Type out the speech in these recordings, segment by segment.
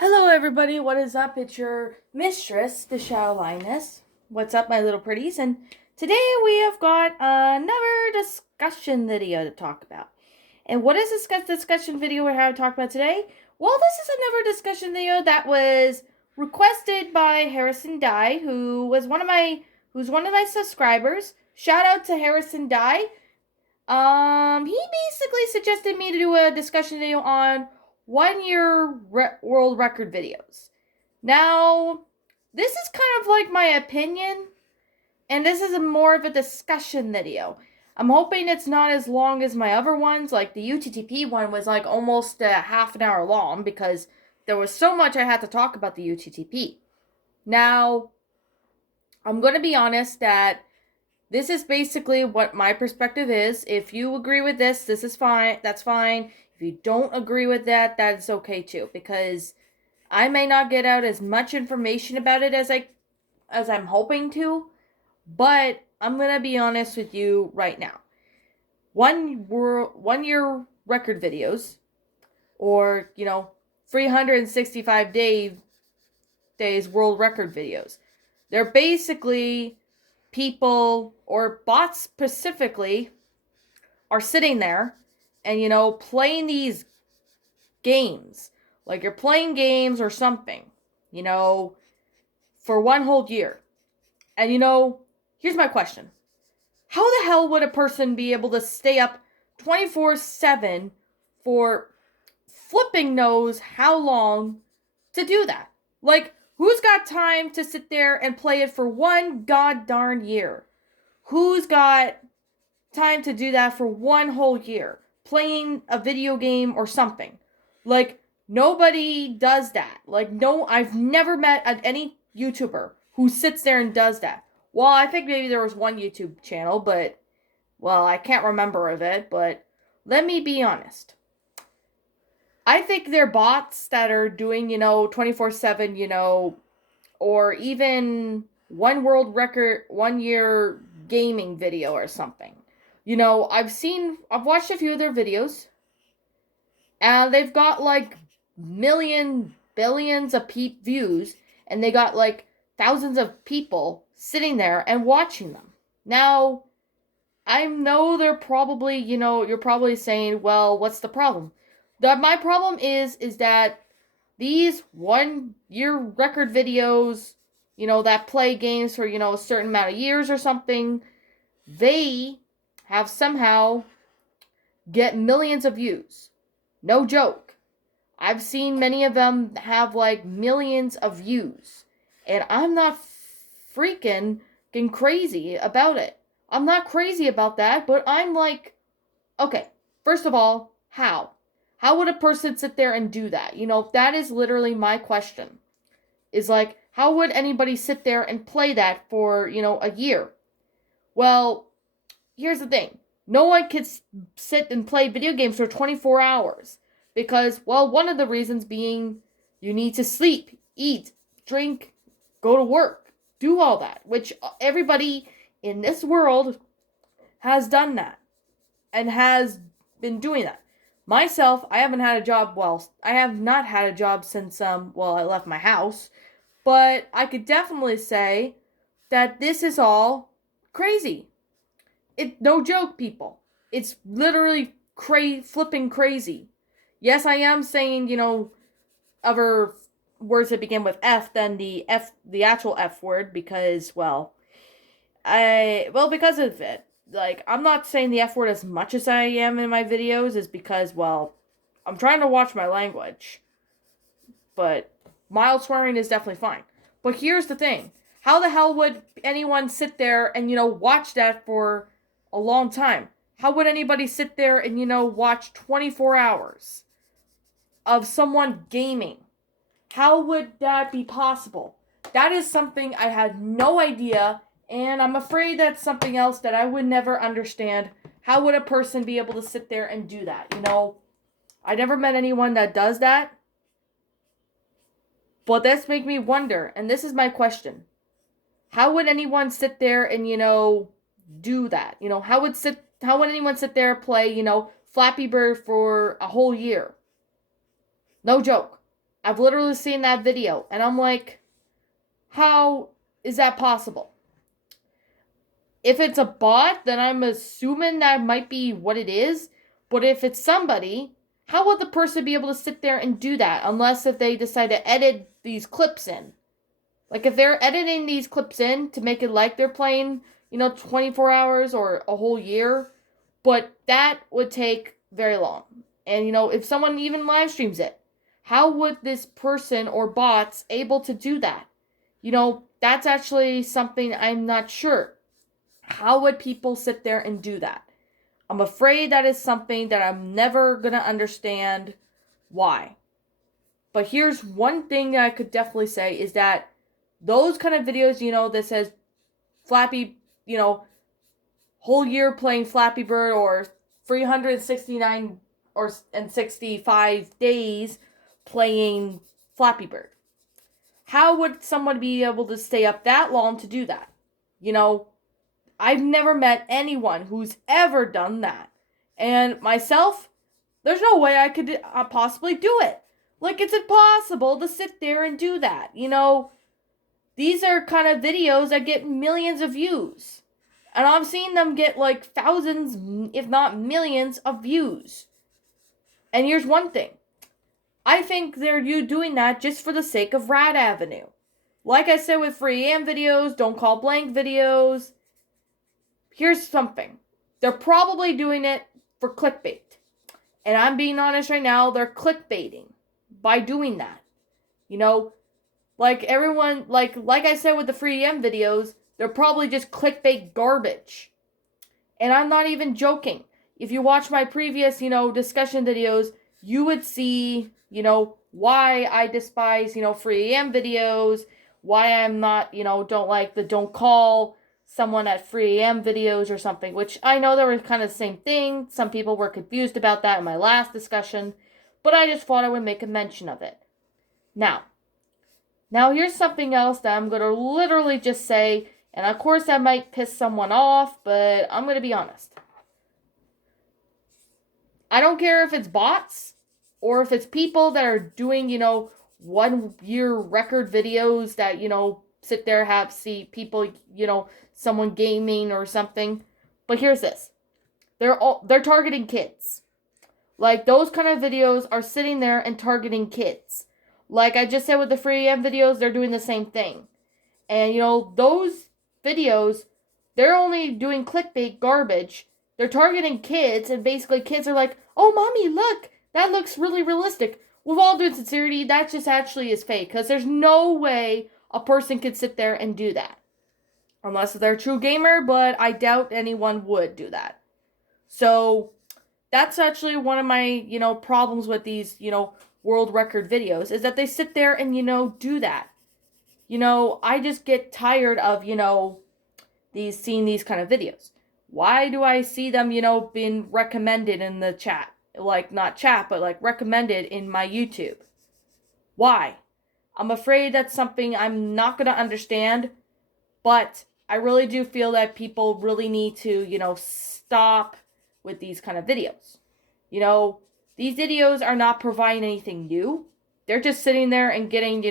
Hello, everybody. What is up? It's your mistress, the Shadow Lioness. What's up, my little pretties? And today we have got another discussion video to talk about. And what is this discussion video we have to talk about today? Well, this is another discussion video that was requested by Harrison Dye, who's one of my subscribers. Shout out to Harrison Dye. He basically suggested me to do a discussion video on 1 year world record videos. Now, this is kind of like my opinion, and this is more of a discussion video. I'm hoping it's not as long as my other ones, like the UTTP one was like almost a half an hour long because there was so much I had to talk about the UTTP. Now, I'm going to be honest that this is basically what my perspective is. If you agree with this is fine. That's fine. If you don't agree with that, that's okay too. Because I may not get out as much information about it as I'm hoping to, but I'm gonna be honest with you right now. 1 year record videos, or 365 days world record videos. They're basically people, or bots specifically, are sitting there and playing these games, like you're playing games or something, you know for one whole year. And here's my question: how the hell would a person be able to stay up 24/7 for flipping knows how long to do that? Like, who's got time to sit there and play it for one god darn year? Who's got time to do that for one whole year? Playing a video game or something. Like, nobody does that. Like, no, I've never met any YouTuber who sits there and does that. Well, I think maybe there was one YouTube channel, but, well, I can't remember of it, but let me be honest. I think they're bots that are doing, 24/7, or even one world record, 1 year gaming video or something. I've watched a few of their videos, and they've got like billions of views, and they got like thousands of people sitting there and watching them. Now, I know they're probably, you're probably saying, well, what's the problem? My problem is that these 1 year record videos, that play games for, a certain amount of years or something, they have somehow get millions of views. No joke. I've seen many of them have like millions of views. And I'm not freaking crazy about it. I'm not crazy about that, but I'm like, okay, first of all, how? How would a person sit there and do that? That is literally my question. Is like, how would anybody sit there and play that for, a year? Well, here's the thing. No one can sit and play video games for 24 hours. Because, well, one of the reasons being you need to sleep, eat, drink, go to work, do all that. Which everybody in this world has done that. And has been doing that. Myself, I haven't had a job, well, I have not had a job since, I left my house. But I could definitely say that this is all crazy. No joke, people. It's literally flipping crazy. Yes, I am saying, other words that begin with F than the actual F word, because, because of it. Like, I'm not saying the F word as much as I am in my videos, is because, I'm trying to watch my language. But mild swearing is definitely fine. But here's the thing. How the hell would anyone sit there and, watch that for a long time? How would anybody sit there and, watch 24 hours of someone gaming? How would that be possible? That is something I had no idea, and I'm afraid that's something else that I would never understand. How would a person be able to sit there and do that? I never met anyone that does that. But this makes me wonder, and this is my question. How would anyone sit there and, do that? How would anyone sit there and play, Flappy Bird for a whole year? No joke. I've literally seen that video, and I'm like, how is that possible? If it's a bot, then I'm assuming that might be what it is. But if it's somebody, how would the person be able to sit there and do that unless if they decide to edit these clips in? Like if they're editing these clips in to make it like they're playing, 24 hours or a whole year, but that would take very long. And if someone even live streams it, how would this person or bots able to do that? That's actually something I'm not sure. How would people sit there and do that? I'm afraid that is something that I'm never going to understand why. But here's one thing that I could definitely say is that those kind of videos, that says Flappy, whole year playing Flappy Bird or 369 and 65 days playing Flappy Bird. How would someone be able to stay up that long to do that? I've never met anyone who's ever done that. And myself, there's no way I could possibly do it. Like, it's impossible to sit there and do that. These are kind of videos that get millions of views. And I've seen them get like thousands, if not millions, of views. And here's one thing. I think they're doing that just for the sake of Rad Avenue. Like I said with free AM videos, don't call blank videos. Here's something. They're probably doing it for clickbait. And I'm being honest right now, they're clickbaiting by doing that. Like everyone, like I said with the free AM videos, they're probably just clickbait garbage. And I'm not even joking. If you watch my previous, discussion videos, you would see, why I despise, free AM videos, why I'm not, don't like the don't call someone at free AM videos or something, which I know they were kind of the same thing. Some people were confused about that in my last discussion, but I just thought I would make a mention of it. Now here's something else that I'm going to literally just say, and of course that might piss someone off, but I'm going to be honest. I don't care if it's bots or if it's people that are doing, 1 year record videos that, sit there, see people, someone gaming or something. But here's this. They're targeting kids. Like, those kind of videos are sitting there and targeting kids. Like I just said with the free AM videos, they're doing the same thing. And, those videos, they're only doing clickbait garbage. They're targeting kids, and basically kids are like, oh, mommy, look, that looks really realistic. With all due sincerity, that just actually is fake. Because there's no way a person could sit there and do that. Unless they're a true gamer, but I doubt anyone would do that. So, that's actually one of my, problems with these, world record videos, is that they sit there and, do that. I just get tired of, seeing these kind of videos. Why do I see them, being recommended in the chat? Like, not chat, but like recommended in my YouTube. Why? I'm afraid that's something I'm not going to understand, but I really do feel that people really need to, stop with these kind of videos. These videos are not providing anything new. They're just sitting there and getting,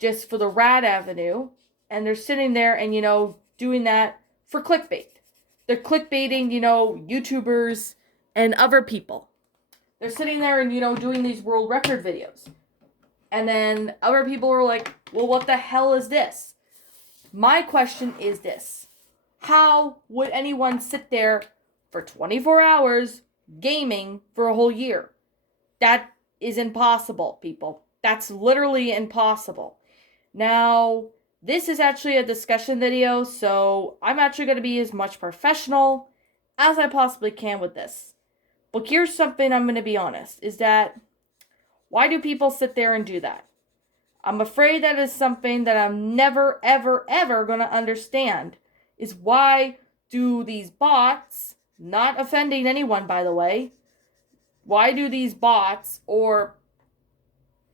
just for the Rad Avenue. And they're sitting there and, doing that for clickbait. They're clickbaiting, YouTubers and other people. They're sitting there and, doing these world record videos. And then other people are like, well, what the hell is this? My question is this. How would anyone sit there for 24 hours gaming for a whole year? That is impossible, people. That's literally impossible. Now, this is actually a discussion video, so I'm actually going to be as much professional as I possibly can with this. But here's something I'm going to be honest, is that why do people sit there and do that? I'm afraid that is something that I'm never, ever, ever going to understand, is why do these bots, not offending anyone, by the way, why do these bots or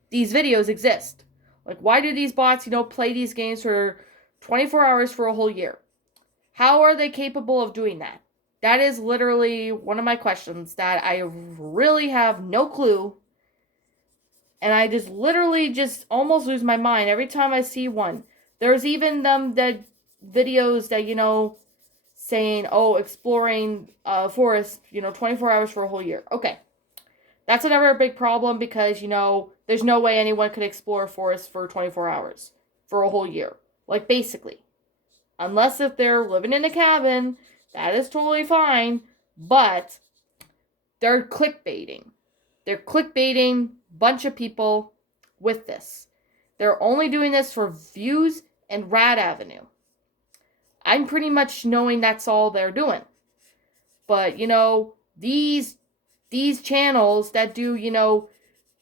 these videos exist? Like, why do these bots, play these games for 24 hours for a whole year? How are they capable of doing that? That is literally one of my questions that I really have no clue. And I just literally just almost lose my mind every time I see one. There's even that videos that, saying, oh, exploring forest, 24 hours for a whole year. Okay. That's another big problem because, there's no way anyone could explore a forest for 24 hours for a whole year. Like, basically. Unless if they're living in a cabin, that is totally fine. But they're clickbaiting. They're clickbaiting a bunch of people with this. They're only doing this for views and Rad Avenue. I'm pretty much knowing that's all they're doing. But, these channels that do,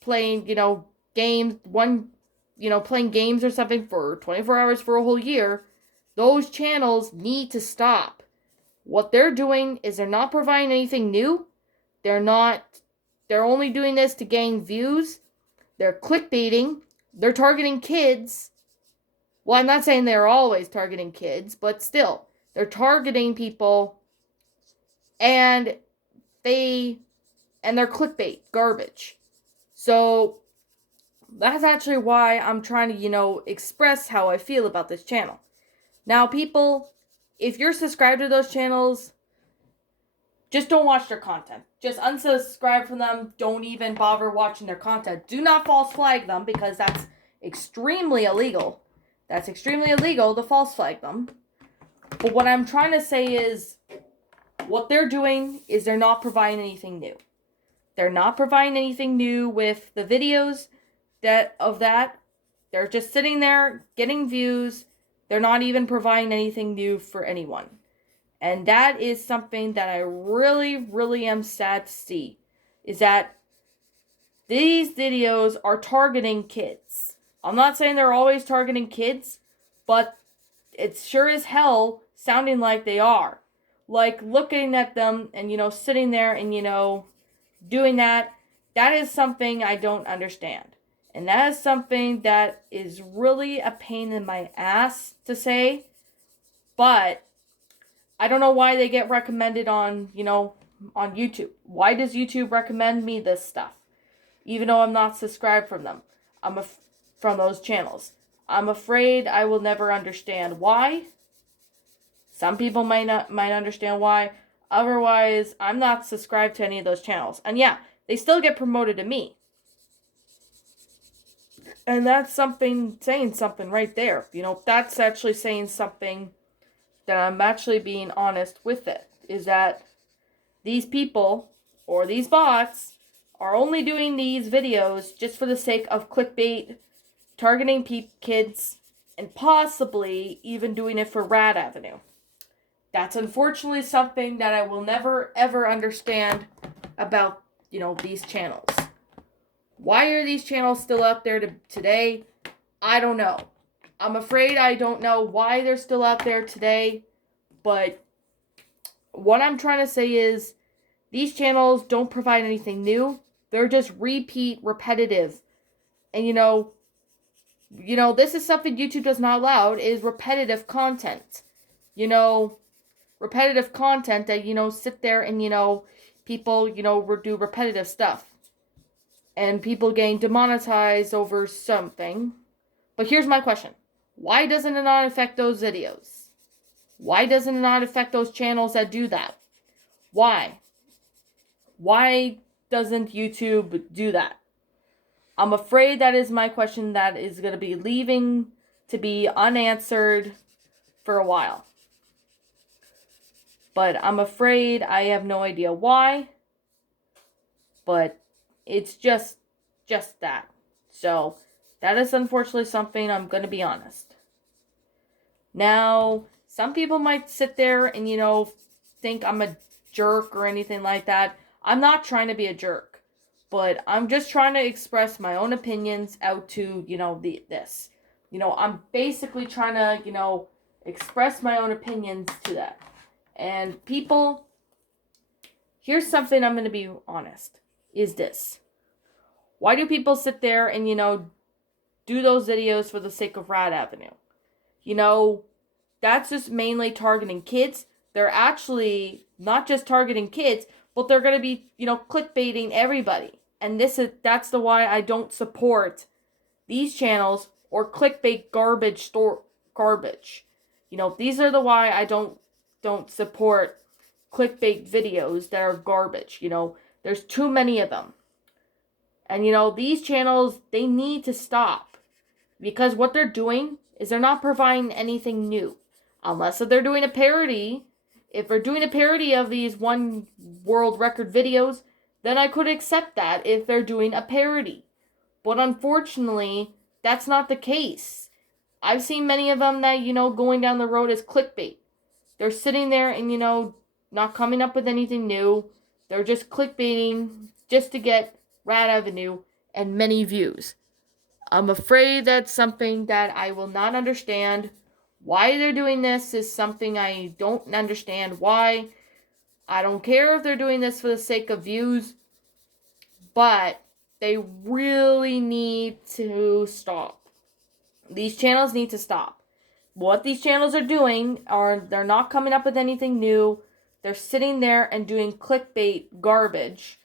playing, games, playing games or something for 24 hours for a whole year, those channels need to stop. What they're doing is they're not providing anything new. They're only doing this to gain views. They're clickbaiting. They're targeting kids. Well, I'm not saying they're always targeting kids, but still, they're targeting people and they're clickbait garbage. So that's actually why I'm trying to, express how I feel about this channel. Now, people, if you're subscribed to those channels, just don't watch their content. Just unsubscribe from them. Don't even bother watching their content. Do not false flag them because that's extremely illegal. That's extremely illegal to false flag them. But what I'm trying to say is what they're doing is they're not providing anything new. They're not providing anything new with the videos that. They're just sitting there getting views. They're not even providing anything new for anyone. And that is something that I really, really am sad to see. Is that these videos are targeting kids. I'm not saying they're always targeting kids, but it's sure as hell sounding like they are. Like looking at them and, sitting there and, doing that. That is something I don't understand. And that is something that is really a pain in my ass to say. But I don't know why they get recommended on YouTube. Why does YouTube recommend me this stuff? Even though I'm not subscribed from them. From those channels. I'm afraid I will never understand why. Some people might understand why. Otherwise, I'm not subscribed to any of those channels. And yeah, they still get promoted to me. And that's saying something right there. That's actually saying something that I'm actually being honest with it. Is that these people, or these bots, are only doing these videos just for the sake of clickbait, targeting kids, and possibly even doing it for Rad Avenue. That's unfortunately something that I will never, ever understand about, these channels. Why are these channels still out there today? I don't know. I'm afraid I don't know why they're still out there today. But what I'm trying to say is these channels don't provide anything new. They're just repetitive. And, this is something YouTube does not allow, is repetitive content. Repetitive content that, sit there and, people, do repetitive stuff. And people getting demonetized over something. But here's my question. Why doesn't it not affect those videos? Why doesn't it not affect those channels that do that? Why? Why doesn't YouTube do that? I'm afraid that is my question that is going to be leaving to be unanswered for a while. But I'm afraid I have no idea why. But it's just that. So, that is unfortunately something I'm going to be honest. Now, some people might sit there and, think I'm a jerk or anything like that. I'm not trying to be a jerk. But I'm just trying to express my own opinions out to, this. I'm basically trying to, express my own opinions to that. And people, here's something I'm going to be honest. Is this. Why do people sit there and, do those videos for the sake of Rad Avenue? That's just mainly targeting kids. They're actually not just targeting kids, but they're going to be, clickbaiting everybody. And that's the why I don't support these channels or clickbait garbage. These are the why I don't support clickbait videos that are garbage. There's too many of them. And these channels, they need to stop, because what they're doing is they're not providing anything new. Unless if they're doing a parody. If they're doing a parody of these one world record videos, then I could accept that if they're doing a parody. But unfortunately, that's not the case. I've seen many of them that, going down the road as clickbait. They're sitting there and, not coming up with anything new. They're just clickbaiting just to get Rad Avenue and many views. I'm afraid that's something that I will not understand. Why they're doing this is something I don't understand why. I don't care if they're doing this for the sake of views, but they really need to stop. These channels need to stop. What these channels are doing are they're not coming up with anything new. They're sitting there and doing clickbait garbage,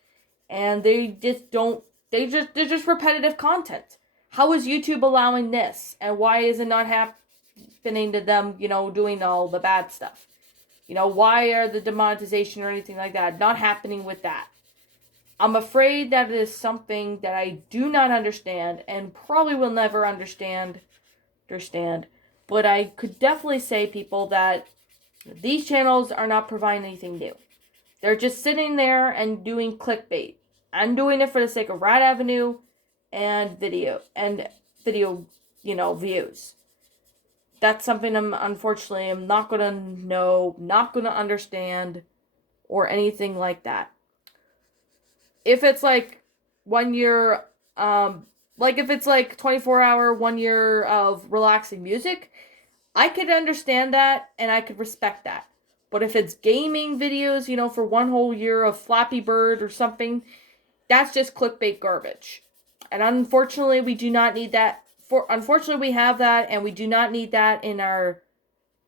and they're just repetitive content. How is YouTube allowing this, and why is it not happening to them, doing all the bad stuff? Why are the demonetization or anything like that not happening with that? I'm afraid that it is something that I do not understand and probably will never understand. But I could definitely say, people, that these channels are not providing anything new. They're just sitting there and doing clickbait. I'm doing it for the sake of Rad Avenue and video views. That's something I'm not gonna know, not gonna understand, or anything like that. If it's like 1 year, if it's like 24-hour, 1 year of relaxing music, I could understand that and I could respect that. But if it's gaming videos, for 1 whole year of Flappy Bird or something, that's just clickbait garbage. And unfortunately, we do not need that. Unfortunately, we have that, and we do not need that in our,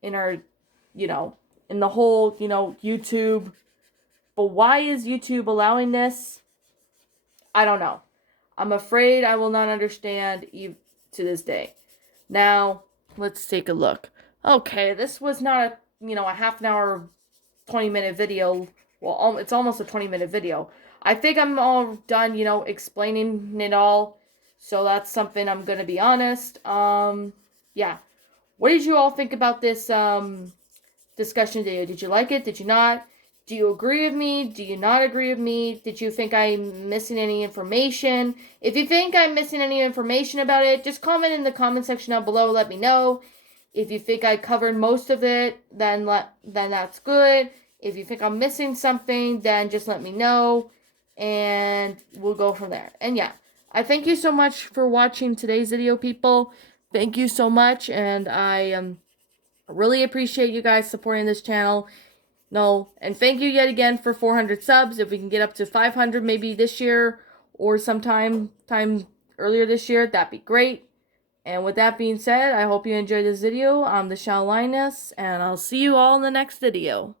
in the whole, YouTube. But why is YouTube allowing this? I don't know. I'm afraid I will not understand to this day. Now, let's take a look. Okay, this was not a half an hour, 20-minute video. Well, it's almost a 20-minute video. I think I'm all done, explaining it all. So that's something I'm going to be honest. Yeah. What did you all think about this discussion video? Did you like it? Did you not? Do you agree with me? Do you not agree with me? Did you think I'm missing any information? If you think I'm missing any information about it, just comment in the comment section down below. Let me know. If you think I covered most of it, then that's good. If you think I'm missing something, then just let me know, and we'll go from there. And yeah, I thank you so much for watching today's video, people. Thank you so much, and I really appreciate you guys supporting this channel. And thank you yet again for 400 subs. If we can get up to 500 maybe this year or time earlier this year, that'd be great. And with that being said, I hope you enjoyed this video. I'm the Shao Linus, and I'll see you all in the next video.